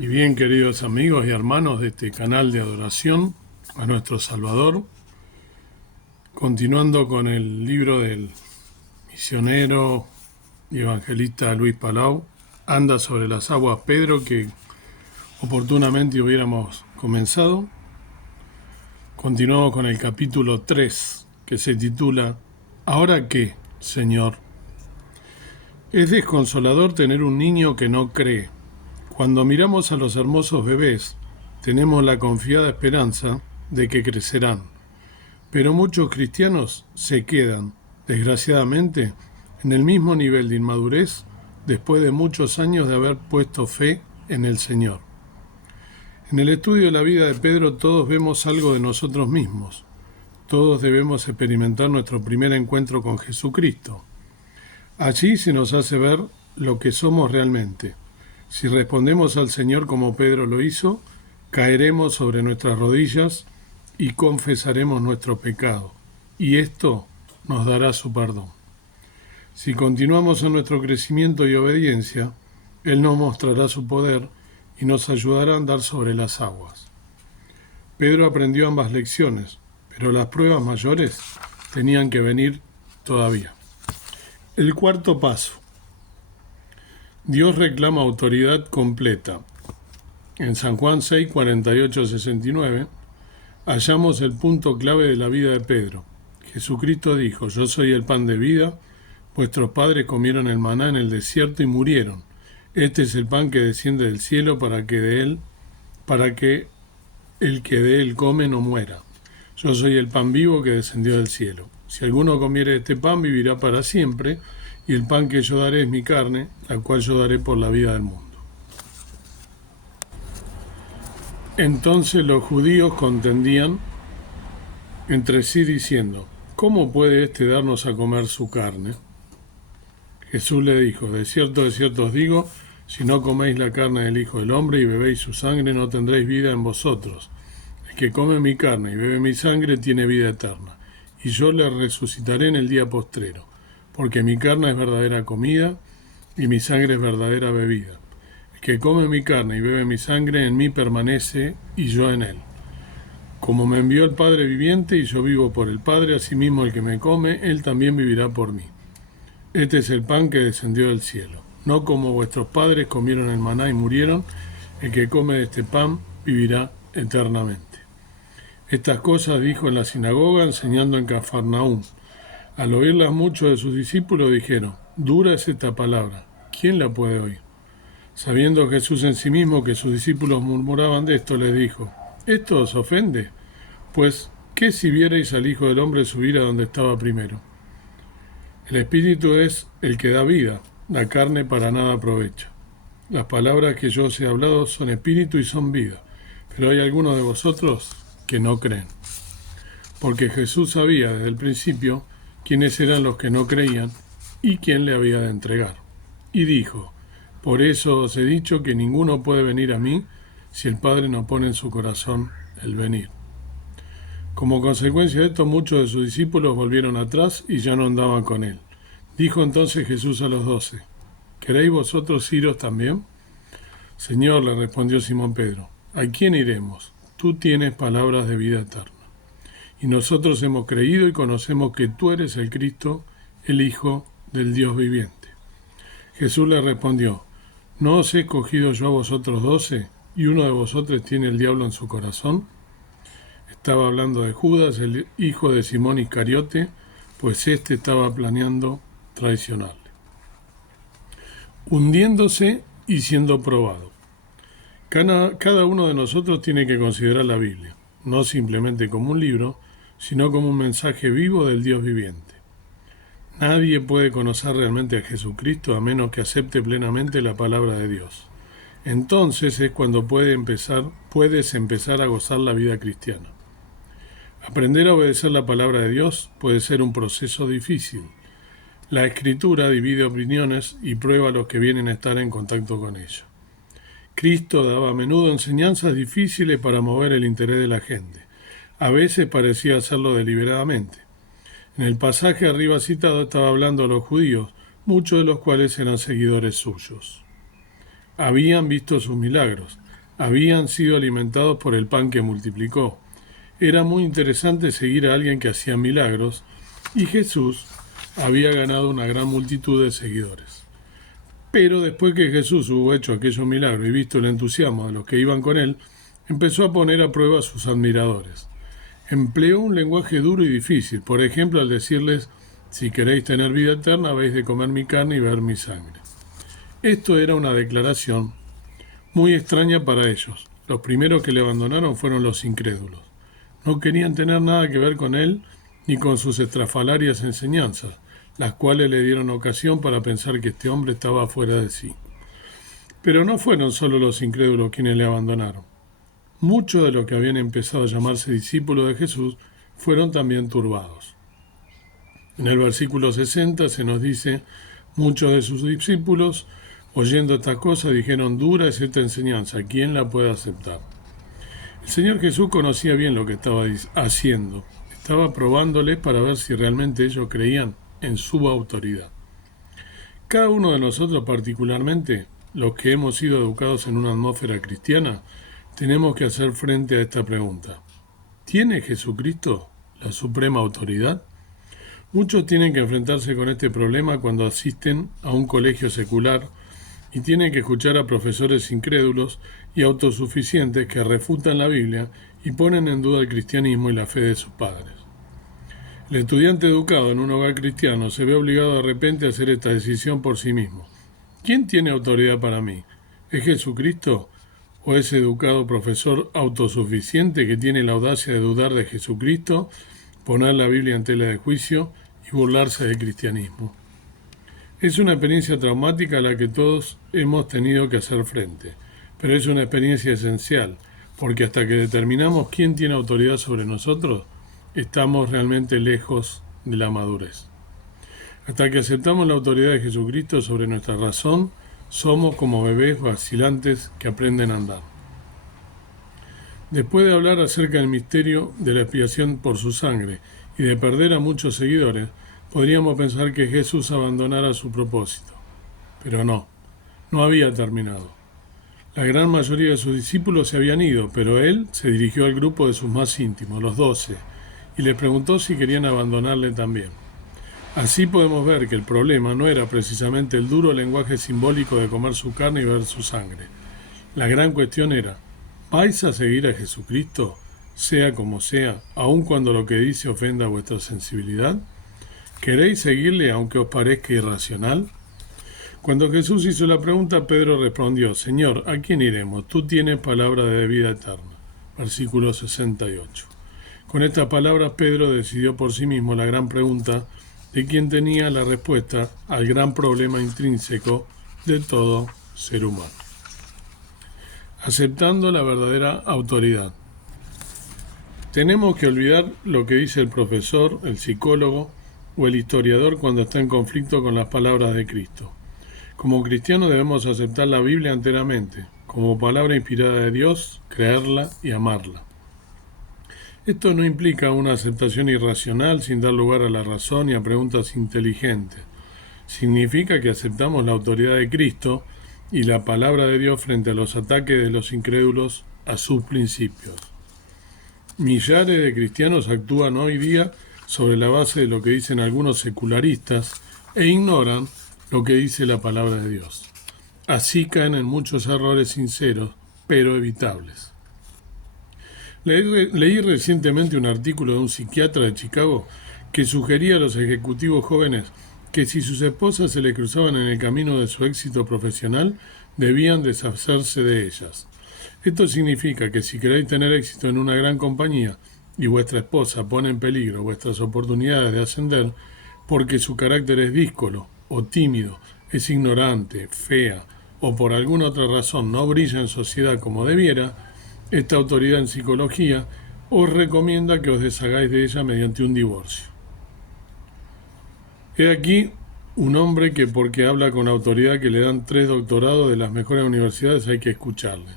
Y bien, queridos amigos y hermanos de este canal de adoración a nuestro Salvador, continuando con el libro del misionero y evangelista Luis Palau, Anda sobre las aguas Pedro, que oportunamente hubiéramos comenzado. Continuamos con el capítulo 3, que se titula ¿Ahora qué, Señor? Es desconsolador tener un niño que no cree. Cuando miramos a los hermosos bebés, tenemos la confiada esperanza de que crecerán. Pero muchos cristianos se quedan, desgraciadamente, en el mismo nivel de inmadurez después de muchos años de haber puesto fe en el Señor. En el estudio de la vida de Pedro todos vemos algo de nosotros mismos. Todos debemos experimentar nuestro primer encuentro con Jesucristo. Allí se nos hace ver lo que somos realmente. Si respondemos al Señor como Pedro lo hizo, caeremos sobre nuestras rodillas y confesaremos nuestro pecado, y esto nos dará su perdón. Si continuamos en nuestro crecimiento y obediencia, Él nos mostrará su poder y nos ayudará a andar sobre las aguas. Pedro aprendió ambas lecciones, pero las pruebas mayores tenían que venir todavía. El cuarto paso. Dios reclama autoridad completa. En San Juan 6, 48-69, hallamos el punto clave de la vida de Pedro. Jesucristo dijo: Yo soy el pan de vida, vuestros padres comieron el maná en el desierto y murieron. Este es el pan que desciende del cielo para que el que de él come no muera. Yo soy el pan vivo que descendió del cielo. Si alguno comiere este pan, vivirá para siempre, y el pan que yo daré es mi carne, la cual yo daré por la vida del mundo. Entonces los judíos contendían entre sí diciendo: ¿Cómo puede éste darnos a comer su carne? Jesús le dijo: de cierto os digo, si no coméis la carne del Hijo del Hombre y bebéis su sangre, no tendréis vida en vosotros. El que come mi carne y bebe mi sangre tiene vida eterna, y yo le resucitaré en el día postrero, porque mi carne es verdadera comida y mi sangre es verdadera bebida. El que come mi carne y bebe mi sangre en mí permanece y yo en él. Como me envió el Padre viviente y yo vivo por el Padre, asimismo el que me come, él también vivirá por mí. Este es el pan que descendió del cielo. No como vuestros padres comieron el maná y murieron, el que come de este pan vivirá eternamente. Estas cosas dijo en la sinagoga, enseñando en Cafarnaúm. Al oírlas muchos de sus discípulos dijeron: dura es esta palabra, ¿quién la puede oír? Sabiendo Jesús en sí mismo que sus discípulos murmuraban de esto, les dijo: ¿esto os ofende? Pues, ¿qué si vierais al Hijo del Hombre subir a donde estaba primero? El Espíritu es el que da vida, la carne para nada aprovecha. Las palabras que yo os he hablado son espíritu y son vida, pero hay algunos de vosotros que no creen. Porque Jesús sabía desde el principio quiénes eran los que no creían y quién le había de entregar. Y dijo: por eso os he dicho que ninguno puede venir a mí si el Padre no pone en su corazón el venir. Como consecuencia de esto, muchos de sus discípulos volvieron atrás y ya no andaban con él. Dijo entonces Jesús a los 12: ¿queréis vosotros iros también? Señor, le respondió Simón Pedro, ¿a quién iremos? Tú tienes palabras de vida eterna. Y nosotros hemos creído y conocemos que tú eres el Cristo, el Hijo del Dios viviente. Jesús le respondió: ¿no os he escogido yo a vosotros 12, y uno de vosotros tiene el diablo en su corazón? Estaba hablando de Judas, el hijo de Simón Iscariote, pues éste estaba planeando traicionarle. Hundiéndose y siendo probado. Cada uno de nosotros tiene que considerar la Biblia, no simplemente como un libro, sino como un mensaje vivo del Dios viviente. Nadie puede conocer realmente a Jesucristo a menos que acepte plenamente la palabra de Dios. Entonces es cuando puedes empezar a gozar la vida cristiana. Aprender a obedecer la palabra de Dios puede ser un proceso difícil. La Escritura divide opiniones y prueba a los que vienen a estar en contacto con ella. Cristo daba a menudo enseñanzas difíciles para mover el interés de la gente. A veces parecía hacerlo deliberadamente. En el pasaje arriba citado estaba hablando a los judíos, muchos de los cuales eran seguidores suyos. Habían visto sus milagros, habían sido alimentados por el pan que multiplicó. Era muy interesante seguir a alguien que hacía milagros, y Jesús había ganado una gran multitud de seguidores. Pero después que Jesús hubo hecho aquellos milagros y visto el entusiasmo de los que iban con él, empezó a poner a prueba a sus admiradores. Empleó un lenguaje duro y difícil, por ejemplo al decirles: si queréis tener vida eterna, habéis de comer mi carne y beber mi sangre. Esto era una declaración muy extraña para ellos. Los primeros que le abandonaron fueron los incrédulos. No querían tener nada que ver con él ni con sus estrafalarias enseñanzas, las cuales le dieron ocasión para pensar que este hombre estaba fuera de sí. Pero no fueron solo los incrédulos quienes le abandonaron. Muchos de los que habían empezado a llamarse discípulos de Jesús fueron también turbados. En el versículo 60 se nos dice: muchos de sus discípulos, oyendo estas cosas, dijeron: dura es esta enseñanza, ¿quién la puede aceptar? El Señor Jesús conocía bien lo que estaba haciendo. Estaba probándoles para ver si realmente ellos creían en su autoridad. Cada uno de nosotros, particularmente los que hemos sido educados en una atmósfera cristiana, tenemos que hacer frente a esta pregunta: ¿tiene Jesucristo la suprema autoridad? Muchos tienen que enfrentarse con este problema cuando asisten a un colegio secular y tienen que escuchar a profesores incrédulos y autosuficientes que refutan la Biblia y ponen en duda el cristianismo y la fe de sus padres. El estudiante educado en un hogar cristiano se ve obligado de repente a hacer esta decisión por sí mismo. ¿Quién tiene autoridad para mí? ¿Es Jesucristo o ese educado profesor autosuficiente que tiene la audacia de dudar de Jesucristo, poner la Biblia en tela de juicio y burlarse del cristianismo? Es una experiencia traumática a la que todos hemos tenido que hacer frente, pero es una experiencia esencial, porque hasta que determinamos quién tiene autoridad sobre nosotros, estamos realmente lejos de la madurez. Hasta que aceptamos la autoridad de Jesucristo sobre nuestra razón, somos como bebés vacilantes que aprenden a andar. Después de hablar acerca del misterio de la expiación por su sangre y de perder a muchos seguidores, podríamos pensar que Jesús abandonara su propósito. Pero no había terminado. La gran mayoría de sus discípulos se habían ido, pero él se dirigió al grupo de sus más íntimos, los 12, y les preguntó si querían abandonarle también. Así podemos ver que el problema no era precisamente el duro lenguaje simbólico de comer su carne y beber su sangre. La gran cuestión era: ¿vais a seguir a Jesucristo, sea como sea, aun cuando lo que dice ofenda vuestra sensibilidad? ¿Queréis seguirle aunque os parezca irracional? Cuando Jesús hizo la pregunta, Pedro respondió: Señor, ¿a quién iremos? Tú tienes palabra de vida eterna. Versículo 68. Con estas palabras, Pedro decidió por sí mismo la gran pregunta de quien tenía la respuesta al gran problema intrínseco de todo ser humano. Aceptando la verdadera autoridad. Tenemos que olvidar lo que dice el profesor, el psicólogo o el historiador cuando está en conflicto con las palabras de Cristo. Como cristianos debemos aceptar la Biblia enteramente, como palabra inspirada de Dios, creerla y amarla. Esto no implica una aceptación irracional sin dar lugar a la razón y a preguntas inteligentes. Significa que aceptamos la autoridad de Cristo y la palabra de Dios frente a los ataques de los incrédulos a sus principios. Millares de cristianos actúan hoy día sobre la base de lo que dicen algunos secularistas e ignoran lo que dice la palabra de Dios. Así caen en muchos errores sinceros, pero evitables. Leí recientemente un artículo de un psiquiatra de Chicago que sugería a los ejecutivos jóvenes que si sus esposas se les cruzaban en el camino de su éxito profesional, debían deshacerse de ellas. Esto significa que si queréis tener éxito en una gran compañía y vuestra esposa pone en peligro vuestras oportunidades de ascender porque su carácter es díscolo o tímido, es ignorante, fea o por alguna otra razón no brilla en sociedad como debiera, esta autoridad en psicología os recomienda que os deshagáis de ella mediante un divorcio. He aquí un hombre que porque habla con autoridad que le dan 3 doctorados de las mejores universidades hay que escucharle.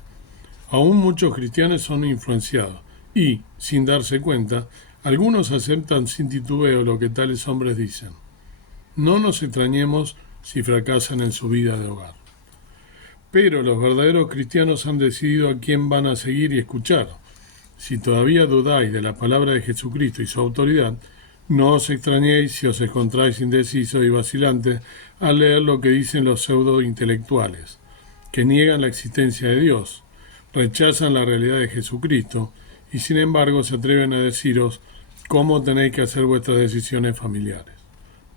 Aún muchos cristianos son influenciados y, sin darse cuenta, algunos aceptan sin titubeo lo que tales hombres dicen. No nos extrañemos si fracasan en su vida de hogar. Pero los verdaderos cristianos han decidido a quién van a seguir y escuchar. Si todavía dudáis de la palabra de Jesucristo y su autoridad, no os extrañéis si os encontráis indecisos y vacilantes al leer lo que dicen los pseudo-intelectuales, que niegan la existencia de Dios, rechazan la realidad de Jesucristo y sin embargo se atreven a deciros cómo tenéis que hacer vuestras decisiones familiares.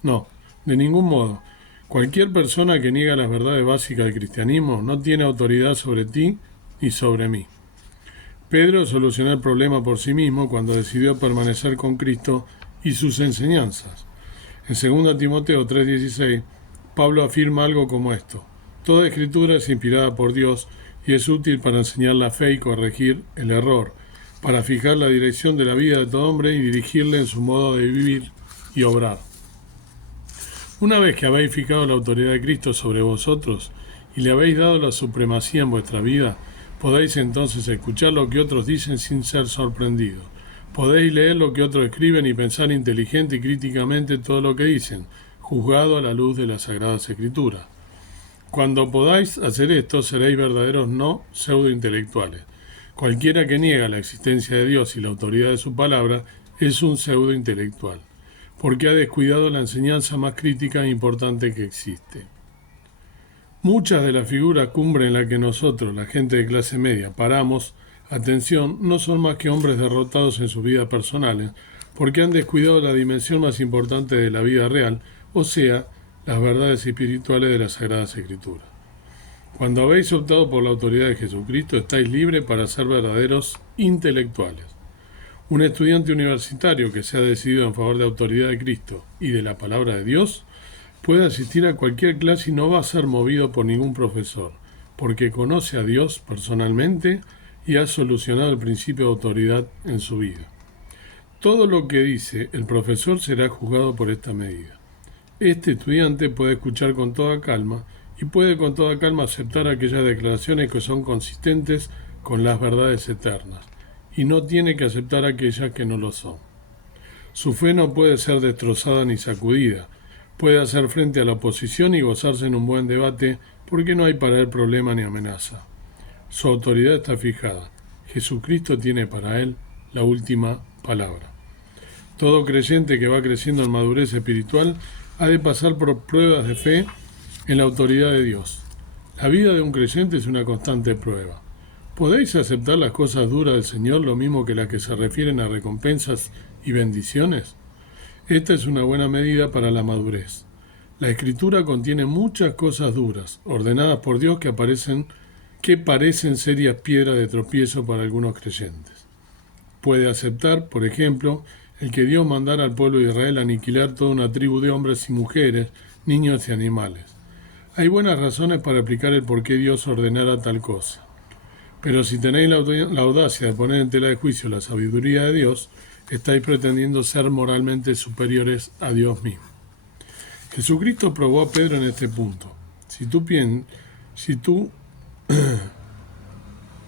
No, de ningún modo. Cualquier persona que niega las verdades básicas del cristianismo no tiene autoridad sobre ti ni sobre mí. Pedro solucionó el problema por sí mismo cuando decidió permanecer con Cristo y sus enseñanzas. En 2 Timoteo 3:16, Pablo afirma algo como esto: toda escritura es inspirada por Dios y es útil para enseñar la fe y corregir el error, para fijar la dirección de la vida de todo hombre y dirigirle en su modo de vivir y obrar. Una vez que habéis fijado la autoridad de Cristo sobre vosotros y le habéis dado la supremacía en vuestra vida, podéis entonces escuchar lo que otros dicen sin ser sorprendidos. Podéis leer lo que otros escriben y pensar inteligente y críticamente todo lo que dicen, juzgado a la luz de las Sagradas Escrituras. Cuando podáis hacer esto, seréis verdaderos no pseudo-intelectuales. Cualquiera que niega la existencia de Dios y la autoridad de su palabra es un pseudo-intelectual, porque ha descuidado la enseñanza más crítica e importante que existe. Muchas de las figuras cumbre en las que nosotros, la gente de clase media, paramos atención, no son más que hombres derrotados en sus vidas personales, porque han descuidado la dimensión más importante de la vida real, o sea, las verdades espirituales de las Sagradas Escrituras. Cuando habéis optado por la autoridad de Jesucristo, estáis libres para ser verdaderos intelectuales. Un estudiante universitario que se ha decidido en favor de la autoridad de Cristo y de la palabra de Dios puede asistir a cualquier clase y no va a ser movido por ningún profesor, porque conoce a Dios personalmente y ha solucionado el principio de autoridad en su vida. Todo lo que dice el profesor será juzgado por esta medida. Este estudiante puede escuchar con toda calma y puede con toda calma aceptar aquellas declaraciones que son consistentes con las verdades eternas, y no tiene que aceptar aquellas que no lo son. Su fe no puede ser destrozada ni sacudida, puede hacer frente a la oposición y gozarse en un buen debate porque no hay para él problema ni amenaza. Su autoridad está fijada. Jesucristo tiene para él la última palabra. Todo creyente que va creciendo en madurez espiritual ha de pasar por pruebas de fe en la autoridad de Dios. La vida de un creyente es una constante prueba. ¿Podéis aceptar las cosas duras del Señor lo mismo que las que se refieren a recompensas y bendiciones? Esta es una buena medida para la madurez. La Escritura contiene muchas cosas duras, ordenadas por Dios que parecen serias piedras de tropiezo para algunos creyentes. Puede aceptar, por ejemplo, el que Dios mandara al pueblo de Israel aniquilar toda una tribu de hombres y mujeres, niños y animales. Hay buenas razones para explicar el por qué Dios ordenara tal cosa. Pero si tenéis la audacia de poner en tela de juicio la sabiduría de Dios, estáis pretendiendo ser moralmente superiores a Dios mismo. Jesucristo probó a Pedro en este punto. Si tú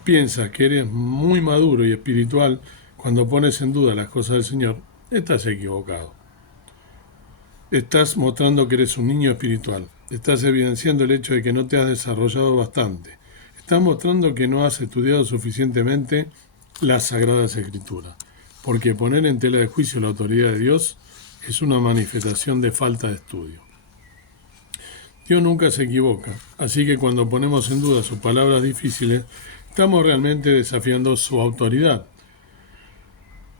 piensas que eres muy maduro y espiritual cuando pones en duda las cosas del Señor, estás equivocado. Estás mostrando que eres un niño espiritual. Estás evidenciando el hecho de que no te has desarrollado bastante. Estás mostrando que no has estudiado suficientemente las Sagradas Escrituras, porque poner en tela de juicio la autoridad de Dios es una manifestación de falta de estudio. Dios nunca se equivoca, así que cuando ponemos en duda sus palabras difíciles, estamos realmente desafiando su autoridad.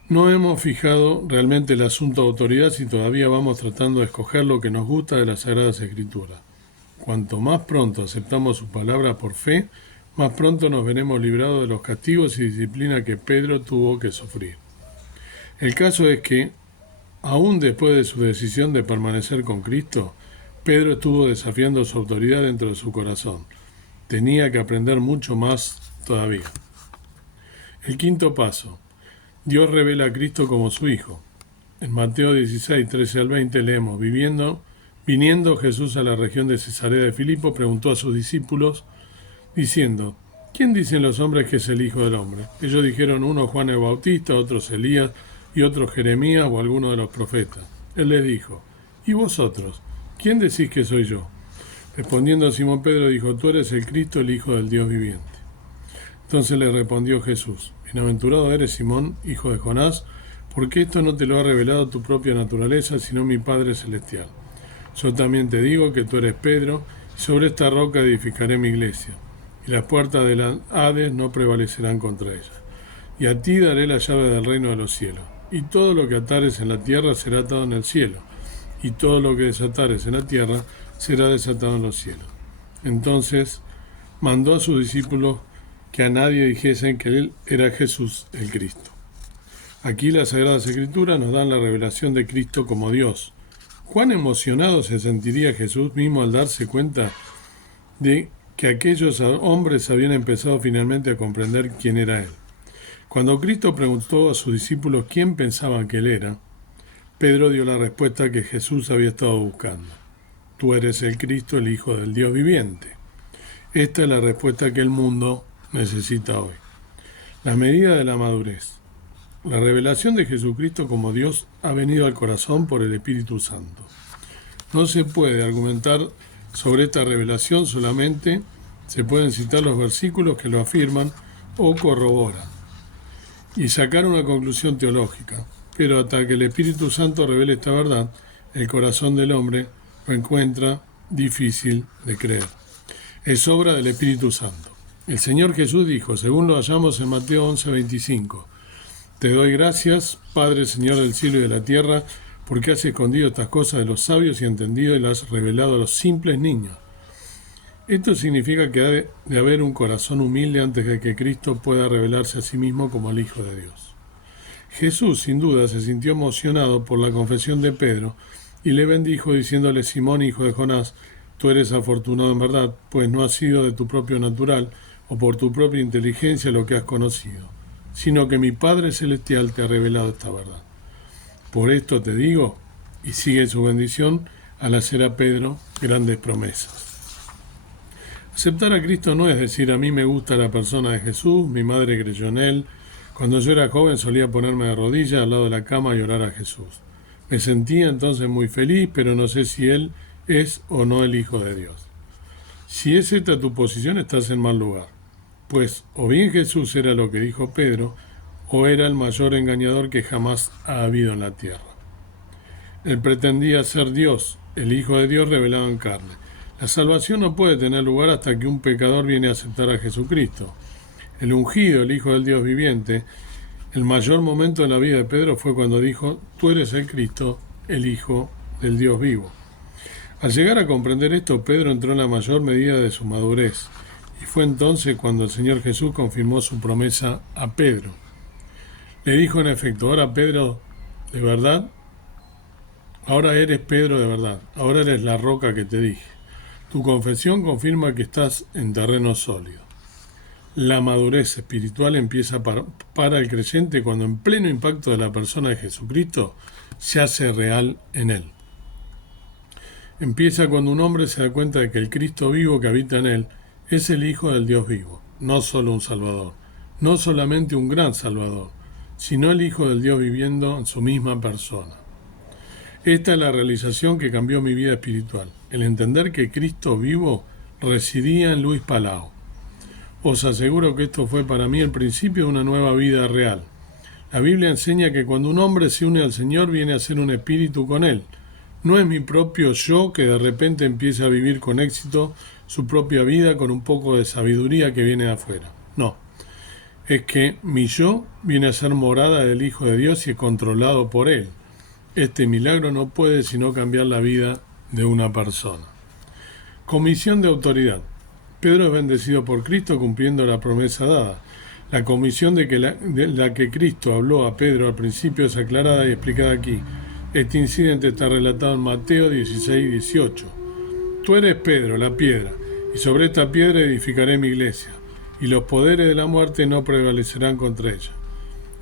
No hemos fijado realmente el asunto de autoridad si todavía vamos tratando de escoger lo que nos gusta de las Sagradas Escrituras. Cuanto más pronto aceptamos su palabra por fe, más pronto nos veremos librados de los castigos y disciplina que Pedro tuvo que sufrir. El caso es que, aún después de su decisión de permanecer con Cristo, Pedro estuvo desafiando su autoridad dentro de su corazón. Tenía que aprender mucho más todavía. El quinto paso. Dios revela a Cristo como su Hijo. En Mateo 16, 13 al 20 leemos: Viniendo Jesús a la región de Cesarea de Filipo, preguntó a sus discípulos, diciendo: ¿Quién dicen los hombres que es el Hijo del Hombre? Ellos dijeron: uno Juan el Bautista, otros Elías, y otros Jeremías o alguno de los profetas. Él les dijo: ¿Y vosotros? ¿Quién decís que soy yo? Respondiendo Simón Pedro dijo: Tú eres el Cristo, el Hijo del Dios viviente. Entonces le respondió Jesús: Bienaventurado eres, Simón, hijo de Jonás, porque esto no te lo ha revelado tu propia naturaleza, sino mi Padre celestial. Yo también te digo que tú eres Pedro, y sobre esta roca edificaré mi iglesia, y las puertas del Hades no prevalecerán contra ella. Y a ti daré la llave del reino de los cielos, y todo lo que atares en la tierra será atado en el cielo, y todo lo que desatares en la tierra será desatado en los cielos. Entonces mandó a sus discípulos que a nadie dijesen que él era Jesús el Cristo. Aquí las Sagradas Escrituras nos dan la revelación de Cristo como Dios. ¿Cuán emocionado se sentiría Jesús mismo al darse cuenta de que aquellos hombres habían empezado finalmente a comprender quién era Él? Cuando Cristo preguntó a sus discípulos quién pensaban que Él era, Pedro dio la respuesta que Jesús había estado buscando: Tú eres el Cristo, el Hijo del Dios viviente. Esta es la respuesta que el mundo necesita hoy. La medida de la madurez. La revelación de Jesucristo como Dios ha venido al corazón por el Espíritu Santo. No se puede argumentar sobre esta revelación, solamente se pueden citar los versículos que lo afirman o corroboran y sacar una conclusión teológica. Pero hasta que el Espíritu Santo revele esta verdad, el corazón del hombre lo encuentra difícil de creer. Es obra del Espíritu Santo. El Señor Jesús dijo, según lo hallamos en Mateo 11:25, Te doy gracias, Padre, Señor del cielo y de la tierra, porque has escondido estas cosas de los sabios y entendido y las has revelado a los simples niños. Esto significa que ha de haber un corazón humilde antes de que Cristo pueda revelarse a sí mismo como el Hijo de Dios. Jesús, sin duda, se sintió emocionado por la confesión de Pedro y le bendijo diciéndole: Simón, hijo de Jonás, tú eres afortunado en verdad, pues no ha sido de tu propio natural o por tu propia inteligencia lo que has conocido, sino que mi Padre Celestial te ha revelado esta verdad. Por esto te digo, y sigue su bendición al hacer a Pedro grandes promesas. Aceptar a Cristo no es decir, a mí me gusta la persona de Jesús, mi madre creyó en Él. Cuando yo era joven solía ponerme de rodillas al lado de la cama y orar a Jesús. Me sentía entonces muy feliz, pero no sé si Él es o no el Hijo de Dios. Si es esta tu posición, estás en mal lugar. Pues o bien Jesús era lo que dijo Pedro, o era el mayor engañador que jamás ha habido en la tierra. Él pretendía ser Dios, el Hijo de Dios revelado en carne. La salvación no puede tener lugar hasta que un pecador viene a aceptar a Jesucristo. El ungido, el Hijo del Dios viviente, el mayor momento en la vida de Pedro fue cuando dijo: Tú eres el Cristo, el Hijo del Dios vivo. Al llegar a comprender esto, Pedro entró en la mayor medida de su madurez, y fue entonces cuando el Señor Jesús confirmó su promesa a Pedro. Le dijo en efecto: ahora Pedro, de verdad, ahora eres Pedro de verdad, ahora eres la roca que te dije. Tu confesión confirma que estás en terreno sólido. La madurez espiritual empieza para el creyente cuando en pleno impacto de la persona de Jesucristo se hace real en él. Empieza cuando un hombre se da cuenta de que el Cristo vivo que habita en él es el Hijo del Dios vivo, no solo un Salvador, no solamente un gran Salvador, sino el Hijo del Dios viviendo en su misma persona. Esta es la realización que cambió mi vida espiritual, el entender que Cristo vivo residía en Luis Palau. Os aseguro que esto fue para mí el principio de una nueva vida real. La Biblia enseña que cuando un hombre se une al Señor viene a ser un espíritu con Él. No es mi propio yo que de repente empieza a vivir con éxito su propia vida con un poco de sabiduría que viene de afuera. No, es que mi yo viene a ser morada del Hijo de Dios y es controlado por Él. Este milagro no puede sino cambiar la vida de una persona. Comisión de autoridad. Pedro es bendecido por Cristo cumpliendo la promesa dada. La comisión de la que Cristo habló a Pedro al principio es aclarada y explicada aquí. Este incidente está relatado en Mateo 16:18. Tú eres Pedro, la piedra, y sobre esta piedra edificaré mi iglesia, y los poderes de la muerte no prevalecerán contra ella.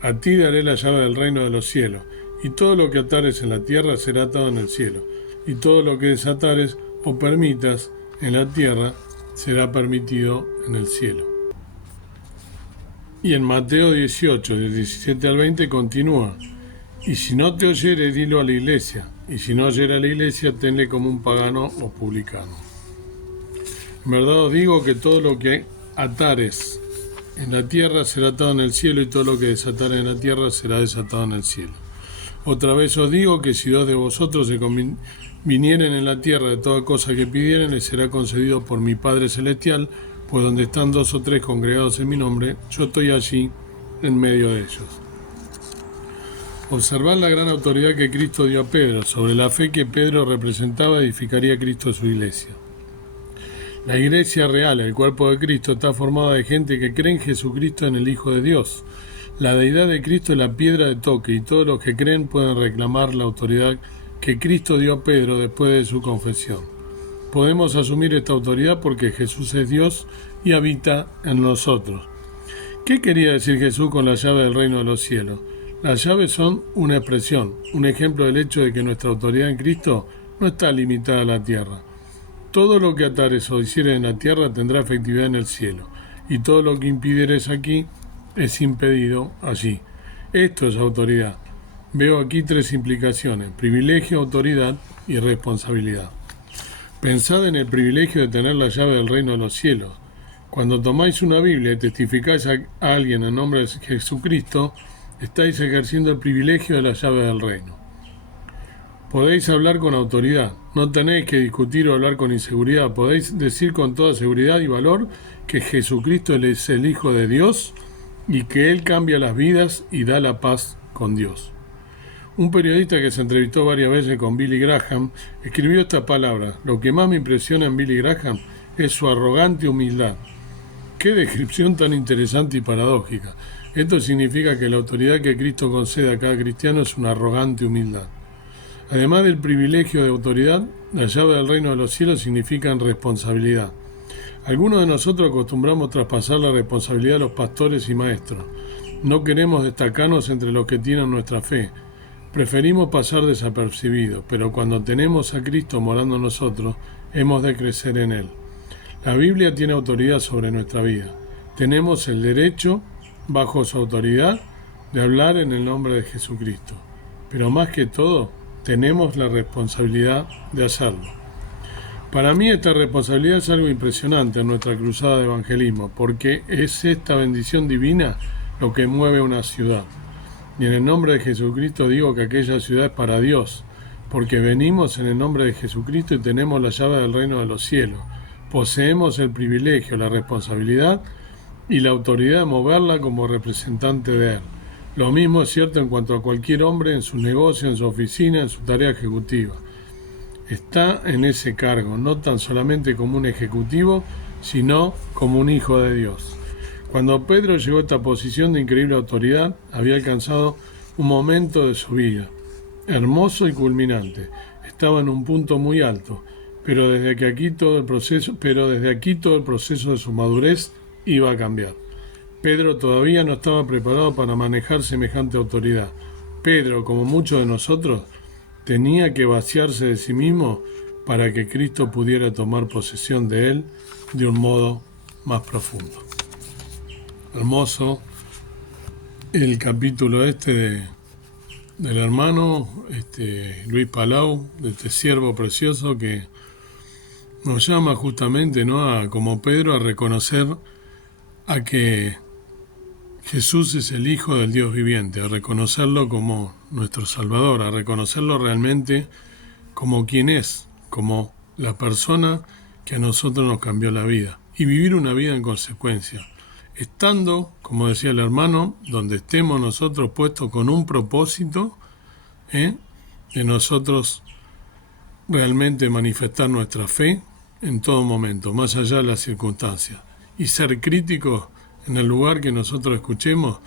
A ti daré la llave del reino de los cielos, y todo lo que atares en la tierra será atado en el cielo, y todo lo que desatares o permitas en la tierra será permitido en el cielo. Y en Mateo 18, del 17 al 20 continúa: y si no te oyere, dilo a la iglesia, y si no oyere a la iglesia, tenle como un pagano o publicano. En verdad os digo que todo lo que atares en la tierra será atado en el cielo, y todo lo que desatares en la tierra será desatado en el cielo. Otra vez os digo que si dos de vosotros se vinieren en la tierra de toda cosa que pidieren, les será concedido por mi Padre Celestial, pues donde están 2 o 3 congregados en mi nombre, yo estoy allí en medio de ellos. Observad la gran autoridad que Cristo dio a Pedro. Sobre la fe que Pedro representaba, edificaría Cristo su iglesia. La iglesia real, el cuerpo de Cristo, está formada de gente que cree en Jesucristo, en el Hijo de Dios. La deidad de Cristo es la piedra de toque, y todos los que creen pueden reclamar la autoridad que Cristo dio a Pedro después de su confesión. Podemos asumir esta autoridad porque Jesús es Dios y habita en nosotros. ¿Qué quería decir Jesús con la llave del reino de los cielos? Las llaves son una expresión, un ejemplo del hecho de que nuestra autoridad en Cristo no está limitada a la tierra. Todo lo que atares o hicieres en la tierra tendrá efectividad en el cielo, y todo lo que impidieres aquí es impedido allí. Esto es autoridad. Veo aquí 3 implicaciones: privilegio, autoridad y responsabilidad. Pensad en el privilegio de tener la llave del reino de los cielos. Cuando tomáis una Biblia y testificáis a alguien en nombre de Jesucristo, estáis ejerciendo el privilegio de la llave del reino. Podéis hablar con autoridad, no tenéis que discutir o hablar con inseguridad, podéis decir con toda seguridad y valor que Jesucristo es el Hijo de Dios y que Él cambia las vidas y da la paz con Dios. Un periodista que se entrevistó varias veces con Billy Graham escribió estas palabras: lo que más me impresiona en Billy Graham es su arrogante humildad. ¡Qué descripción tan interesante y paradójica! Esto significa que la autoridad que Cristo concede a cada cristiano es una arrogante humildad. Además del privilegio de autoridad, la llave del reino de los cielos significa responsabilidad. Algunos de nosotros acostumbramos traspasar la responsabilidad a los pastores y maestros. No queremos destacarnos entre los que tienen nuestra fe. Preferimos pasar desapercibidos, pero cuando tenemos a Cristo morando en nosotros, hemos de crecer en Él. La Biblia tiene autoridad sobre nuestra vida. Tenemos el derecho, bajo su autoridad, de hablar en el nombre de Jesucristo. Pero más que todo, tenemos la responsabilidad de hacerlo. Para mí esta responsabilidad es algo impresionante en nuestra cruzada de evangelismo, porque es esta bendición divina lo que mueve una ciudad. Y en el nombre de Jesucristo digo que aquella ciudad es para Dios, porque venimos en el nombre de Jesucristo y tenemos la llave del reino de los cielos. Poseemos el privilegio, la responsabilidad y la autoridad de moverla como representante de Él. Lo mismo es cierto en cuanto a cualquier hombre en su negocio, en su oficina, en su tarea ejecutiva. Está en ese cargo, no tan solamente como un ejecutivo, sino como un hijo de Dios. Cuando Pedro llegó a esta posición de increíble autoridad, había alcanzado un momento de su vida, hermoso y culminante. Estaba en un punto muy alto, pero desde aquí todo el proceso de su madurez iba a cambiar. Pedro todavía no estaba preparado para manejar semejante autoridad. Pedro, como muchos de nosotros, tenía que vaciarse de sí mismo para que Cristo pudiera tomar posesión de él de un modo más profundo. Hermoso el capítulo del hermano Luis Palau, de este siervo precioso que nos llama justamente, ¿no?, como Pedro, a reconocer a que Jesús es el Hijo del Dios viviente, a reconocerlo como nuestro Salvador, a reconocerlo realmente como quien es, como la persona que a nosotros nos cambió la vida, y vivir una vida en consecuencia, estando, como decía el hermano, donde estemos nosotros puestos con un propósito, de nosotros realmente manifestar nuestra fe en todo momento, más allá de las circunstancias, y ser críticos en el lugar que nosotros escuchemos,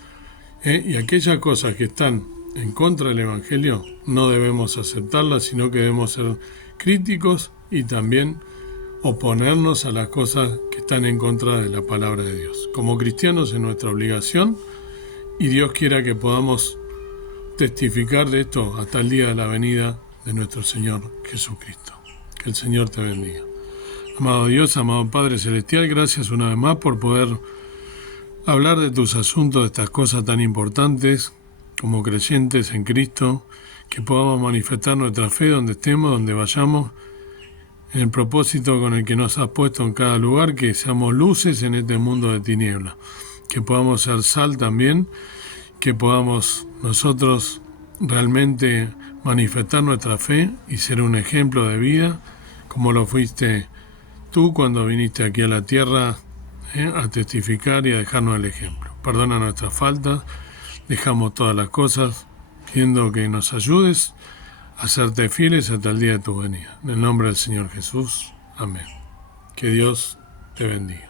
y aquellas cosas que están en contra del Evangelio no debemos aceptarlas, sino que debemos ser críticos y también oponernos a las cosas que están en contra de la palabra de Dios. Como cristianos es nuestra obligación, y Dios quiera que podamos testificar de esto hasta el día de la venida de nuestro Señor Jesucristo. Que el Señor te bendiga. Amado Dios, amado Padre Celestial, gracias una vez más por poder hablar de tus asuntos, de estas cosas tan importantes como creyentes en Cristo, que podamos manifestar nuestra fe donde estemos, donde vayamos, en el propósito con el que nos has puesto en cada lugar, que seamos luces en este mundo de tinieblas, que podamos ser sal también, que podamos nosotros realmente manifestar nuestra fe y ser un ejemplo de vida, como lo fuiste tú cuando viniste aquí a la tierra a testificar y a dejarnos el ejemplo. Perdona nuestras faltas, dejamos todas las cosas, pidiendo que nos ayudes a serte fieles hasta el día de tu venida. En el nombre del Señor Jesús. Amén. Que Dios te bendiga.